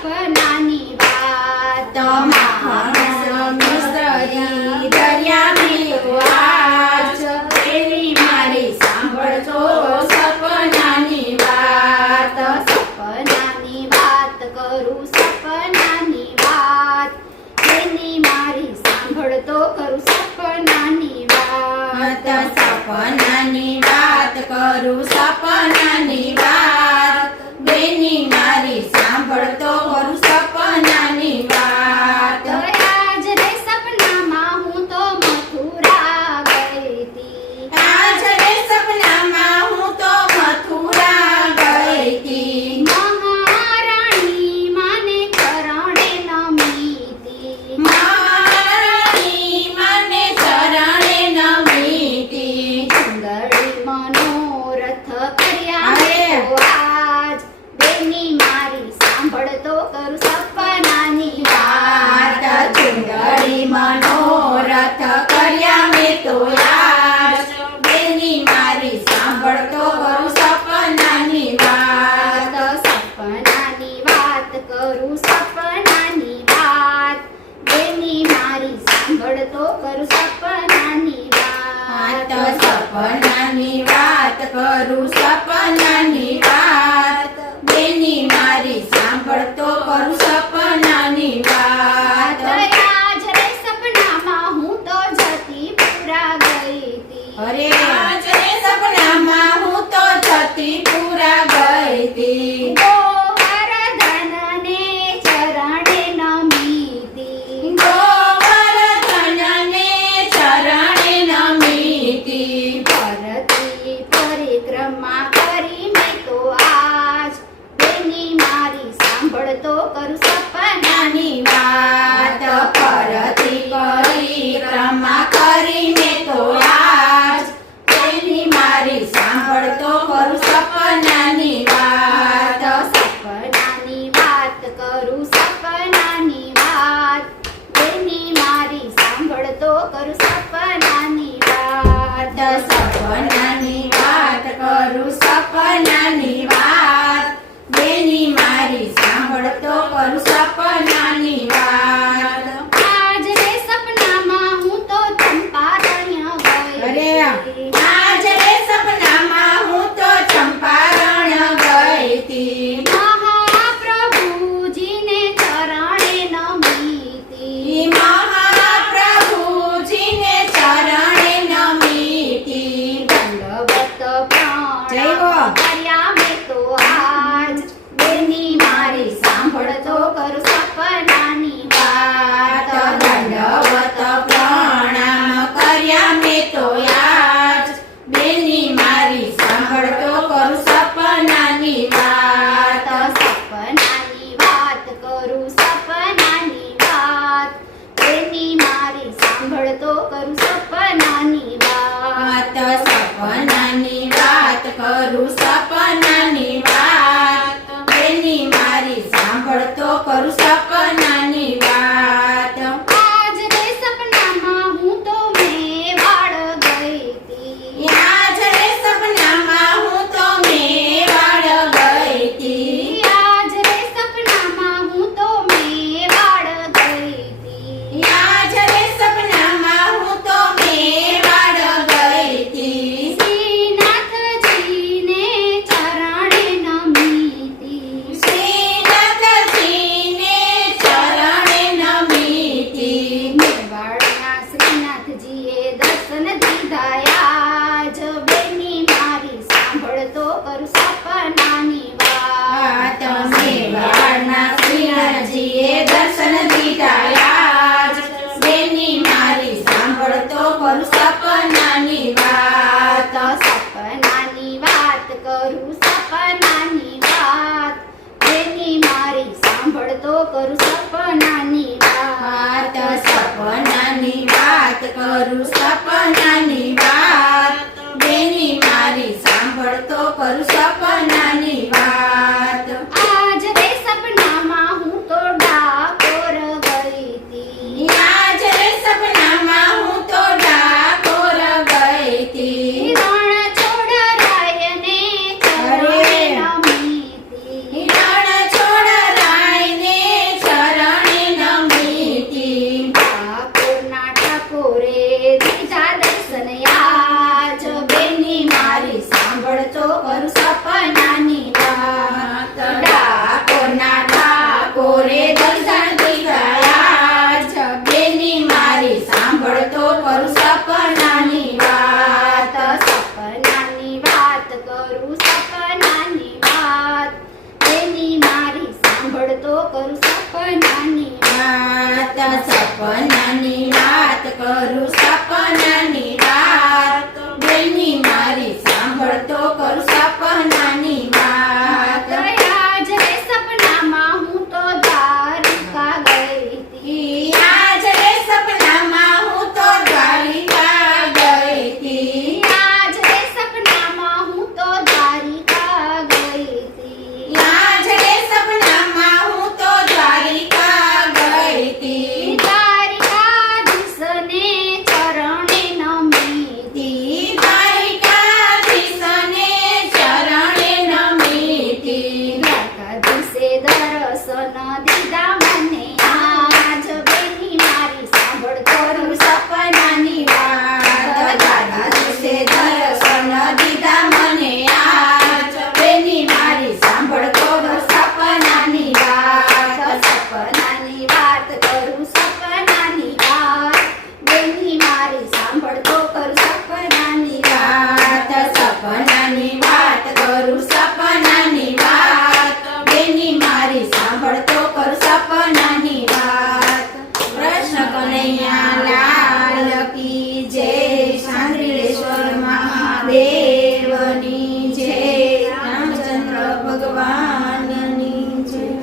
સપનાની વાત. માખણ મિશ્રી દરિયા મેં આજ, એવી મારી સાંભળજો સપનાની વાત. સપનાની વાત કરું સપનાની વાત, એની મારી સાંભળતો કરું સપનાની વાત. સપનાની વાત કરું સપનાની વાત, બેની મારી સાંભળતો કરું સપનાની વાત. આજ રે સપનામાં હું તો મથુરા ગઈ તી. આજ રે સપનામાં હું તો મથુરા ગઈ તી. મહારાણી માને ચરણે નમી તી. મહારાણી મને ચરણે નમી તી. સુંદરી મનોરથ કર્યા અરે! મેં તો આજ, બેની મારી સાંભળતો કરું સપનાની વાત. ચુંદડી મનોરથ કર્યા મેં તો આજ, બેની મારી સાંભળતો કરું સપનાની વાત. સપનાની વાત કરું સપનાની વાત, બેની મારી સાંભળતો કરું સપનાની વાત. સપનાની વાત કરું સપનાની વાત, બેની મારી સાંભળતો કરું સપનાની વાત. આજ રે સપનામાં હું તો જતી પુરા ગઈ તી. અરે આજ રે સપનામાં હું તો જતીપુરા ગઈ તી. ગોવર્ધનને ચરણે નમી તી. ગોવર્ધનને ચરણે નમી તી. ધરતી પરિક્રમા કરી મેં તો આજ, બેની મારી સાંભળતો કરું સપનાની વાત. ફરતી પરિક્રમા કરી મેં તો આજ, બેની મારી સાંભળતો કરું સપનાની વાત. સપનાની વાત કરું સપનાની વાત, બેની મારી સાંભળતો કરું સપનાની વાત. સપનાની વાત કરું સપનાની વાત, બેની મારી સાંભળતો કરું સપનાની વાત. આજ રે સપનામાં હું તો ચંપારણ્ય ગઈ અરે! તી. આજ રે સપનામાં હું તો ચંપારણ ગઈ તી. મહાપ્રભુજીને ચરણે નમી તી. મહાપ્રભુજીને ચરણે નમી તી. દંડવત જય હો. પ્રણામ કર્યા મેં તો આજ, બેની મારી સાંભળતો કરું સપનાની વાત. દંડવત પ્રણામ કર્યા મેં તો આજ, બેની મારી સાંભળતો કરું સપનાની વાત. સપનાની વાત કરું સપનાની વાત, બેની મારી સાંભળતો કરું સપનાની વાત. સપનાની વાત કરું સપનાની વાત, બેની મારી સાંભળતો કરું સપનાની વાત. આજ રે સપનામાં હું તો મેવાડ ગઈ તી. આજ રે સપનામાં હું તો મેવાડ ગઈ તી. આજ રે સપનામાં હું તો મેવાડ ગઈ તી. આજ રે સપનામાં હું તો મેવાડ ગઈ તી. શ્રીનાથજીને ચરણે નમી તી. શ્રીનાથજીને ચરણે નમી તી. મેવાડના શ્રીનાથજીએ દર્શન દીધા આજ, બેની મારી સાંભળતો કરું સપનાની વાત. મેવાડના શ્રીનાથજીએ દર્શન દીધા આજ, બેની મારી સાંભળતો કરું સપનાની વાત. સપનાની વાત કરું સપનાની વાત, બેની મારી સાંભળતો કરું